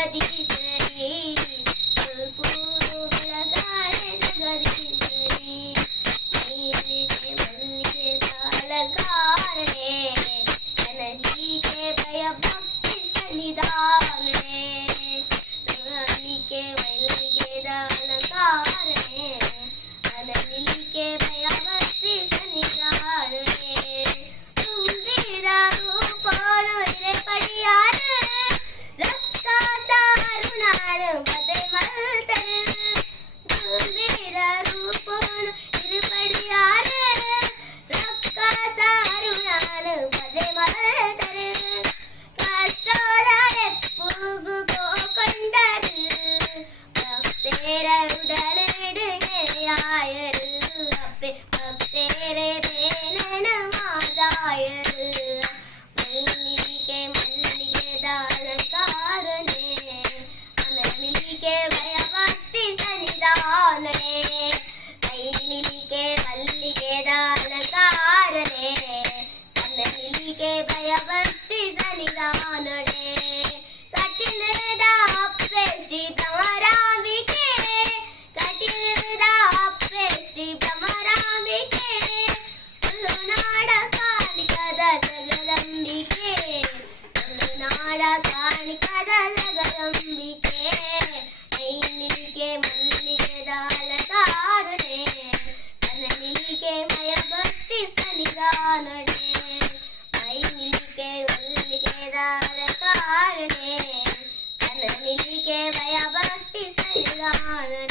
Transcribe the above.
ಜಗದೀಶ್ವರಿ ಪೂರು ಬೆಳಗಾಳೆ ಜಗದೀಶ್ವರಿ ಮೈಲಿಗೆ ಮಲ್ಲಿಗೆ ತಾಳಗಾರನೆ ನನಲಿಗೆ ಭಯ ಭಕ್ತಿ ಸನ್ನಿಧಾನನೆ ನನಲಿಗೆ ಮಲ್ಲಿಗೆ ತಾಳಗಾರನೆ ನನಲಿಗೆ ಭಯ ಭಕ್ತಿ ಸನ್ನಿಧಾನನೆ ತುಂಬಿದ ರೂಪನು ಇರೆ ಪಡಿಯಾರ பதை மல்தரு தும்பிர ரூபோன் இருபடியாரு ரப்கா சாருணானு பதை மல்தரு கஷ்டோடே பூகு கோகொண்டரு பக்தேர உடலிடுகையாயரு அப்பே பக்தேரே பேனன மாதாயரு மல்லிகை மல்லிகை தாளகாரனே ನಿಲಿಗೆ ಭಯ ಭಕ್ತಿ ಸನ್ನಿಧಾನನೆ ಕೈ ನಿಲಿಗೆ ಮಲ್ಲಿಗೆ ದಾಲಕಾರನೆ ನನ್ನ ನಿಲಿಗೆ ಭಯ ಭಕ್ತಿ ಸನ್ನಿಧಾನನೆ ಕಟಿಲದ ಅಪ್ಪೆ ಶ್ರೀ ಭ್ರಮರಾಂಬಿಕೆ ಕಟಿಲದ ಅಪ್ಪೆ ಶ್ರೀ ಭ್ರಮರಾಂಬಿಕೆ ತುಳುನಾಡ ಕಾಣಿಕದ ಜಗದಂಬಿಕೆ ತುಳುನಾಡ ಕಾಣಿಕದ ಜಗದಂಬಿಕೆ ಮಲ್ಲಿಗೆ ದಾಳಕಾರನೆ ನನಲಿಗೆ ಭಯ ಭಕ್ತಿ ಸನ್ನಿಧಾನನೆ ಮೈಲಿಗೆ ಮಲ್ಲಿಗೆ ದಾಳಕಾರನೆ ನನಲಿಗೆ ಭಯ ಭಕ್ತಿ ಸನ್ನಿಧಾನನೆ